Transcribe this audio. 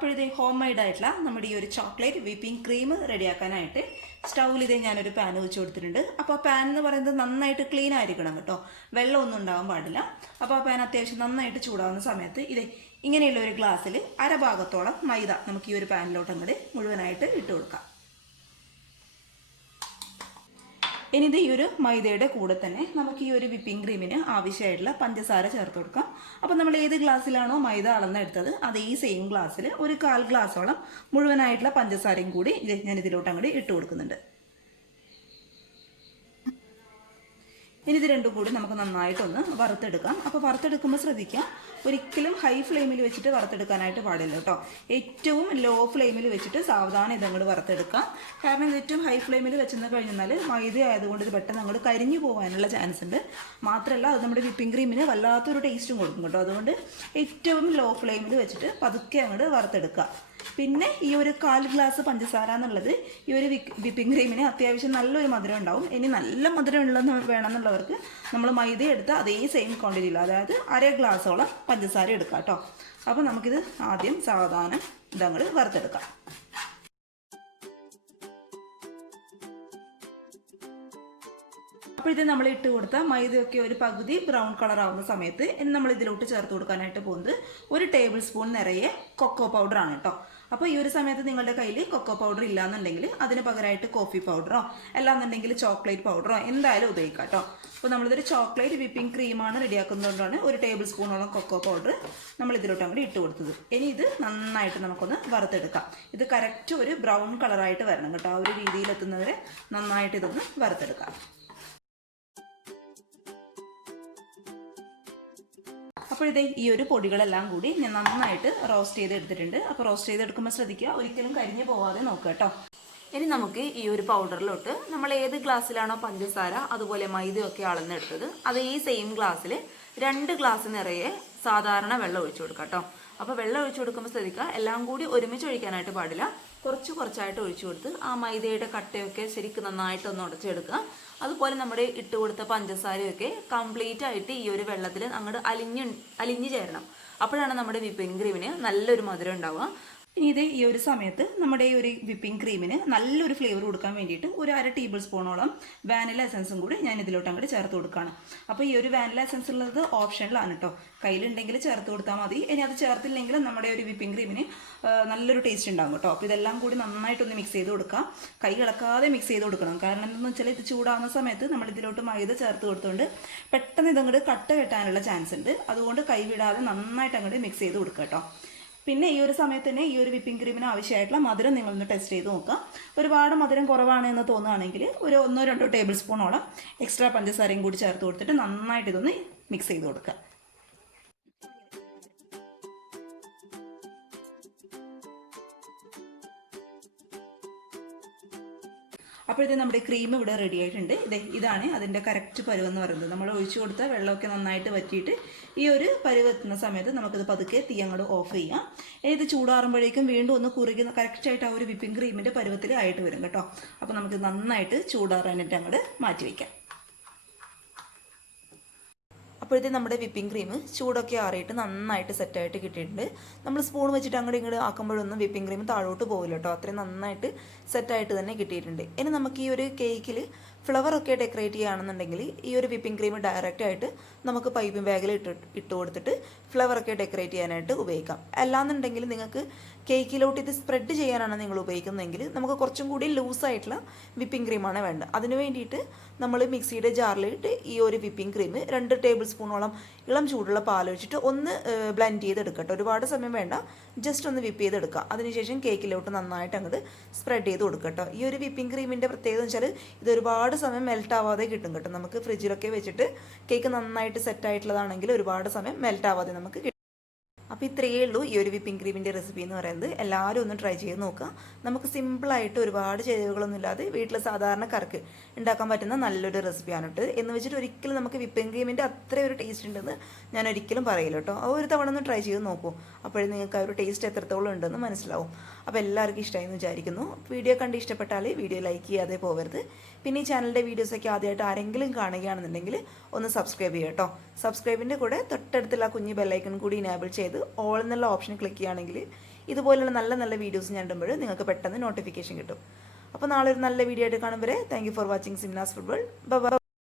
അപ്പോഴത്തെ home made ആയിട്ടുള്ള നമ്മുടെ ഈ ഒരു ചോക്ലേറ്റ് വിപ്പിംഗ് ക്രീം റെഡിയാക്കാനായിട്ട് സ്റ്റൗവിൽ ഇതേ ഞാനൊരു പാൻ വെച്ച് കൊടുത്തിട്ടുണ്ട്. അപ്പോൾ ആ പാൻ എന്ന് പറയുന്നത് നന്നായിട്ട് ക്ലീൻ ആയിരിക്കണം കേട്ടോ, വെള്ളമൊന്നും ഉണ്ടാവാൻ പാടില്ല. അപ്പോൾ ആ പാൻ അത്യാവശ്യം നന്നായിട്ട് ചൂടാവുന്ന സമയത്ത് ഇതേ ഇങ്ങനെയുള്ള ഒരു ഗ്ലാസ്സിൽ അരഭാഗത്തോളം മൈദ നമുക്ക് ഈ ഒരു പാനിലോട്ട് അങ്ങോട്ട് മുഴുവനായിട്ട് ഇട്ട് കൊടുക്കാം. ഇനി ഇത് ഈ ഒരു മൈദയുടെ കൂടെ തന്നെ നമുക്ക് ഈ ഒരു വിപ്പിംഗ് ക്രീമിന് ആവശ്യമായിട്ടുള്ള പഞ്ചസാര ചേർത്ത് കൊടുക്കാം. അപ്പോൾ നമ്മൾ ഏത് ഗ്ലാസ്സിലാണോ മൈദ അളന്നെടുത്തത് അതേ സെയിം ഗ്ലാസ്സിൽ ഒരു 1/4 ഗ്ലാസോളം മുഴുവനായിട്ടുള്ള പഞ്ചസാരയും കൂടി ഞാൻ ഇതിലോട്ട് അങ്ങോട്ട് ഇട്ട് കൊടുക്കുന്നുണ്ട്. ഇനി ഇത് രണ്ടും കൂടി നമുക്ക് നന്നായിട്ടൊന്ന് വറുത്തെടുക്കാം. അപ്പോൾ വറുത്തെടുക്കുമ്പോൾ ശ്രദ്ധിക്കാം, ഒരിക്കലും ഹൈ ഫ്ലെയിമിൽ വെച്ചിട്ട് വറുത്തെടുക്കാനായിട്ട് പാടില്ല കേട്ടോ. ഏറ്റവും ലോ ഫ്ലെയിമിൽ വെച്ചിട്ട് സാവധാനം ഇതങ്ങോട്ട് വറുത്തെടുക്കാം. കാരണം ഇത് ഏറ്റവും ഹൈ ഫ്ലെയിമിൽ വെച്ചെന്ന് കഴിഞ്ഞാൽ മൈദ ആയതുകൊണ്ട് ഇത് പെട്ടെന്ന് അങ്ങോട്ട് കരിഞ്ഞു പോകാനുള്ള ചാൻസ് ഉണ്ട്. മാത്രമല്ല അത് നമ്മുടെ വിപ്പിംഗ് ക്രീമിന് വല്ലാത്തൊരു ടേസ്റ്റും കൊടുക്കും കേട്ടോ. അതുകൊണ്ട് ഏറ്റവും ലോ ഫ്ലെയിമിൽ വെച്ചിട്ട് പതുക്കെ അങ്ങോട്ട് വറുത്തെടുക്കുക. പിന്നെ ഈ ഒരു 1/4 ഗ്ലാസ് പഞ്ചസാര എന്നുള്ളത് ഈ ഒരു വിപ്പിംഗ് ക്രീമിന് അത്യാവശ്യം നല്ലൊരു മധുരം ഉണ്ടാവും. ഇനി നല്ല മധുരം ഉള്ളതെന്ന് വേണമെന്നുള്ളവർക്ക് നമ്മൾ മൈദ എടുത്ത അതേ സെയിം ക്വാണ്ടിറ്റിയിൽ, അതായത് 1/2 ഗ്ലാസോളം പഞ്ചസാര എടുക്കാം കേട്ടോ. അപ്പോൾ നമുക്കിത് ആദ്യം സാവധാനം ഇതങ്ങോട്ട് വറുത്തെടുക്കാം. അപ്പോൾ ഇത് നമ്മൾ ഇട്ട് കൊടുത്ത മൈദയൊക്കെ ഒരു പകുതി ബ്രൗൺ കളർ ആവുന്ന സമയത്ത് ഇനി നമ്മൾ ഇതിലോട്ട് ചേർത്ത് കൊടുക്കാനായിട്ട് പോകുന്നത് 1 ടേബിൾ സ്പൂൺ നിറയെ കൊക്കോ പൗഡർ ആണ് കേട്ടോ. അപ്പോൾ ഈ ഒരു സമയത്ത് നിങ്ങളുടെ കയ്യിൽ കൊക്കോ പൗഡർ ഇല്ലാന്നുണ്ടെങ്കിൽ അതിന് പകരമായിട്ട് കോഫി പൗഡറോ അല്ലാന്നുണ്ടെങ്കിൽ ചോക്ലേറ്റ് പൗഡറോ എന്തായാലും ഉപയോഗിക്കാം കേട്ടോ. അപ്പോൾ നമ്മളിതൊരു ചോക്ലേറ്റ് വിപ്പിംഗ് ക്രീമാണ് റെഡിയാക്കുന്നതുകൊണ്ടാണ് 1 ടേബിൾ സ്പൂണോളം കൊക്കോ പൗഡർ നമ്മൾ ഇതിലോട്ട് അങ്ങോട്ട് ഇട്ട് കൊടുത്തത്. ഇനി ഇത് നന്നായിട്ട് നമുക്കൊന്ന് വറുത്തെടുക്കാം. ഇത് കറക്റ്റ് ഒരു ബ്രൗൺ കളറായിട്ട് വരണം കേട്ടോ. ആ ഒരു രീതിയിലെത്തുന്നവരെ നന്നായിട്ട് ഇതൊന്ന് വറുത്തെടുക്കാം. അപ്പോഴത്തേ ഈ ഒരു പൊടികളെല്ലാം കൂടി ഞാൻ നന്നായിട്ട് റോസ്റ്റ് ചെയ്ത് എടുത്തിട്ടുണ്ട്. അപ്പോൾ റോസ്റ്റ് ചെയ്തെടുക്കുമ്പോൾ ശ്രദ്ധിക്കുക, ഒരിക്കലും കരിഞ്ഞു പോവാതെ നോക്കുക കേട്ടോ. ഇനി നമുക്ക് ഈ ഒരു പൗഡറിലോട്ട് നമ്മൾ ഏത് ഗ്ലാസ്സിലാണോ പഞ്ചസാര അതുപോലെ മൈദയൊക്കെ അളന്നെടുത്തത് അതേ സെയിം ഗ്ലാസ്സിൽ 2 ഗ്ലാസ് നിറയെ സാധാരണ വെള്ളം ഒഴിച്ചു കൊടുക്കാം കേട്ടോ. അപ്പോൾ വെള്ളം ഒഴിച്ചു കൊടുക്കുമ്പോൾ ശ്രദ്ധിക്കുക, എല്ലാം കൂടി ഒരുമിച്ച് ഒഴിക്കാനായിട്ട് പാടില്ല. കുറച്ചായിട്ട് ഒഴിച്ചു കൊടുത്ത് ആ മൈദയുടെ കട്ടയൊക്കെ ശരിക്കും നന്നായിട്ടൊന്ന് ഉടച്ചെടുക്കുക. അതുപോലെ നമ്മുടെ ഇട്ട് കൊടുത്ത പഞ്ചസാരയൊക്കെ കംപ്ലീറ്റ് ആയിട്ട് ഈ ഒരു വെള്ളത്തിൽ അങ്ങോട്ട് അലിഞ്ഞു ചേരണം. അപ്പോഴാണ് നമ്മുടെ വിപ്പിംഗ് ക്രീമിന് നല്ലൊരു മധുരം ഉണ്ടാവുക. ഇനി ഇത് ഈ ഒരു സമയത്ത് നമ്മുടെ ഈ ഒരു വിപ്പിംഗ് ക്രീമിന് നല്ലൊരു ഫ്ലേവർ കൊടുക്കാൻ വേണ്ടിയിട്ട് ഒരു 1/2 ടേബിൾ സ്പൂണോളം വാനില എസൻസും കൂടി ഞാൻ ഇതിലോട്ട് അങ്ങോട്ട് ചേർത്ത് കൊടുക്കുകയാണ്. അപ്പോൾ ഈ ഒരു വാനില എസൻസ് ഉള്ളത് ഓപ്ഷനിലാണ് കേട്ടോ, കയ്യിലുണ്ടെങ്കിൽ ചേർത്ത് കൊടുത്താൽ മതി. ഇനി അത് ചേർത്തില്ലെങ്കിൽ നമ്മുടെ ഒരു വിപ്പിംഗ് ക്രീമിന് നല്ലൊരു ടേസ്റ്റ് ഉണ്ടാകും കേട്ടോ. അപ്പോൾ ഇതെല്ലാം കൂടി നന്നായിട്ടൊന്ന് മിക്സ് ചെയ്ത് കൊടുക്കാം. കൈ ഇളക്കാതെ മിക്സ് ചെയ്ത് കൊടുക്കണം. കാരണം എന്താണെന്ന് വെച്ചാൽ ഇത് ചൂടാകുന്ന സമയത്ത് നമ്മൾ ഇതിലോട്ട് മൈദ ചേർത്ത് കൊടുത്തുകൊണ്ട് പെട്ടെന്ന് ഇതങ്ങോട്ട് കട്ട കെട്ടാനുള്ള ചാൻസ് ഉണ്ട്. അതുകൊണ്ട് കൈ വിടാതെ നന്നായിട്ട് അങ്ങോട്ട് മിക്സ് ചെയ്ത് കൊടുക്കുക കേട്ടോ. പിന്നെ ഈ ഒരു സമയത്ത് തന്നെ ഈ ഒരു വിപ്പിംഗ് ക്രീമിന് ആവശ്യമായിട്ടുള്ള മധുരം നിങ്ങളൊന്ന് ടെസ്റ്റ് ചെയ്ത് നോക്കുക. ഒരുപാട് മധുരം കുറവാണ് എന്ന് തോന്നുകയാണെങ്കിൽ ഒരു 1-2 ടേബിൾ സ്പൂണോളം എക്സ്ട്രാ പഞ്ചസാരയും കൂടി ചേർത്ത് കൊടുത്തിട്ട് നന്നായിട്ട് ഇതൊന്ന് മിക്സ് ചെയ്ത് കൊടുക്കുക. അപ്പോഴത്തെ നമ്മുടെ ക്രീം ഇവിടെ റെഡി ആയിട്ടുണ്ട്. ഇതാണ് അതിൻ്റെ കറക്റ്റ് പരുവെന്ന് പറയുന്നത്. നമ്മൾ ഒഴിച്ചു കൊടുത്ത വെള്ളമൊക്കെ നന്നായിട്ട് വറ്റിയിട്ട് ഈ ഒരു പരുവെത്തുന്ന സമയത്ത് നമുക്കിത് പതുക്കെ തീ അങ്ങോട്ട് ഓഫ് ചെയ്യാം. ഇത് ചൂടാറുമ്പോഴേക്കും വീണ്ടും ഒന്ന് കുറുകുന്ന കറക്റ്റായിട്ട് ആ ഒരു വിപ്പിംഗ് ക്രീമിൻ്റെ പരുവത്തിൽ ആയിട്ട് വരും കേട്ടോ. അപ്പോൾ നമുക്ക് നന്നായിട്ട് ചൂടാറാനായിട്ട് അങ്ങോട്ട് മാറ്റി വയ്ക്കാം. അപ്പോഴത്തെ നമ്മുടെ വിപ്പിംഗ് ക്രീം ചൂടൊക്കെ ആറിയിട്ട് നന്നായിട്ട് സെറ്റായിട്ട് കിട്ടിയിട്ടുണ്ട്. നമ്മൾ സ്പൂൺ വെച്ചിട്ട് അങ്ങോട്ട് ആക്കുമ്പോഴൊന്നും വിപ്പിംഗ് ക്രീം താഴോട്ട് പോകില്ല കേട്ടോ. അത്രയും നന്നായിട്ട് സെറ്റായിട്ട് തന്നെ കിട്ടിയിട്ടുണ്ട്. ഇനി നമുക്ക് ഈ ഒരു കേക്കിൽ ഫ്ലവറൊക്കെ ഡെക്കറേറ്റ് ചെയ്യുകയാണെന്നുണ്ടെങ്കിൽ ഈ ഒരു വിപ്പിംഗ് ക്രീം ഡയറക്റ്റ് ആയിട്ട് നമുക്ക് പൈപ്പിംഗ് ബാഗിൽ ഇട്ട് കൊടുത്തിട്ട് ഫ്ലവറൊക്കെ ഡെക്കറേറ്റ് ചെയ്യാനായിട്ട് ഉപയോഗിക്കാം. അല്ലാന്നുണ്ടെങ്കിൽ നിങ്ങൾക്ക് കേക്കിലോട്ട് ഇത് സ്പ്രെഡ് ചെയ്യാനാണ് നിങ്ങൾ ഉപയോഗിക്കുന്നതെങ്കിൽ നമുക്ക് കുറച്ചും കൂടി ലൂസായിട്ടുള്ള വിപ്പിംഗ് ക്രീമാണ് വേണ്ടത്. അതിന് വേണ്ടിയിട്ട് നമ്മൾ മിക്സിയുടെ ജാറിലിട്ട് ഈ ഒരു വിപ്പിംഗ് ക്രീം 2 ടേബിൾ സ്പൂണോളം ഇളം ചൂടുള്ള പാൽ ഒഴിച്ചിട്ട് ഒന്ന് ബ്ലെൻഡ് ചെയ്തെടുക്കട്ടെ. ഒരുപാട് സമയം വേണ്ട, ജസ്റ്റ് ഒന്ന് വിപ്പ് ചെയ്തെടുക്കുക. അതിനുശേഷം കേക്കിലോട്ട് നന്നായിട്ട് അങ്ങോട്ട് സ്പ്രെഡ് ചെയ്ത് കൊടുക്കട്ടോ. ഈ ഒരു വിപ്പിംഗ് ക്രീമിൻ്റെ പ്രത്യേകത എന്ന് വെച്ചാൽ ഇത് ഒരുപാട് സമയം മെൽറ്റ് ആവാതെ കിട്ടും കേട്ടോ. നമുക്ക് ഫ്രിഡ്ജിലൊക്കെ വെച്ചിട്ട് കേക്ക് നന്നായിട്ട് സെറ്റ് ആയിട്ടുള്ളതാണെങ്കിൽ ഒരുപാട് സമയം മെൽറ്റ് ആവാതെ നമുക്ക് കിട്ടും. അപ്പോൾ ഇത്രയേ ഉള്ളൂ ഈ ഒരു വിപ്പിംഗ് ക്രീമിൻ്റെ റെസിപ്പി എന്ന് പറയുന്നത്. എല്ലാവരും ഒന്ന് ട്രൈ ചെയ്ത് നോക്കുക. നമുക്ക് സിമ്പിളായിട്ട് ഒരുപാട് ചേരുവകളൊന്നും ഇല്ലാതെ വീട്ടിൽ സാധാരണക്കാർക്ക് ഉണ്ടാക്കാൻ പറ്റുന്ന നല്ലൊരു റെസിപ്പിയാണ് കേട്ടോ. എന്ന് വെച്ചിട്ട് ഒരിക്കലും നമുക്ക് വിപ്പിംഗ് ക്രീമിൻ്റെ അത്രയും ഒരു ടേസ്റ്റ് ഉണ്ടെന്ന് ഞാൻ ഒരിക്കലും പറയില്ല കേട്ടോ. ആ ഒരു തവണ ഒന്ന് ട്രൈ ചെയ്ത് നോക്കൂ. അപ്പോഴേ നിങ്ങൾക്ക് ആ ഒരു ടേസ്റ്റ് എത്രത്തോളം ഉണ്ടെന്ന് മനസ്സിലാവും. അപ്പോൾ എല്ലാവർക്കും ഇഷ്ടമായി എന്ന് വിചാരിക്കുന്നു. വീഡിയോ കണ്ട് ഇഷ്ടപ്പെട്ടാൽ വീഡിയോ ലൈക്ക് ചെയ്യാതെ പോകരുത്. പിന്നെ ഈ ചാനലിൻ്റെ വീഡിയോസൊക്കെ ആദ്യമായിട്ട് ആരെങ്കിലും കാണുകയാണെന്നുണ്ടെങ്കിൽ ഒന്ന് സബ്സ്ക്രൈബ് ചെയ്യുക കേട്ടോ. സബ്സ്ക്രൈബിൻ്റെ കൂടെ തൊട്ടടുത്തുള്ള കുഞ്ഞ് ബെല്ലൈക്കൺ കൂടി ഇനേബിൾ ചെയ്ത് ഓൾ എന്നുള്ള ഓപ്ഷൻ ക്ലിക്ക് ചെയ്യുകയാണെങ്കിൽ ഇതുപോലുള്ള നല്ല നല്ല വീഡിയോസ് ഞാൻ ഇടുമ്പോൾ നിങ്ങൾക്ക് പെട്ടെന്ന് നോട്ടിഫിക്കേഷൻ കിട്ടും. അപ്പോൾ നാളെ ഒരു നല്ല വീഡിയോ ആയിട്ട് കാണും വരെ thank you for watching Simnas food world. By.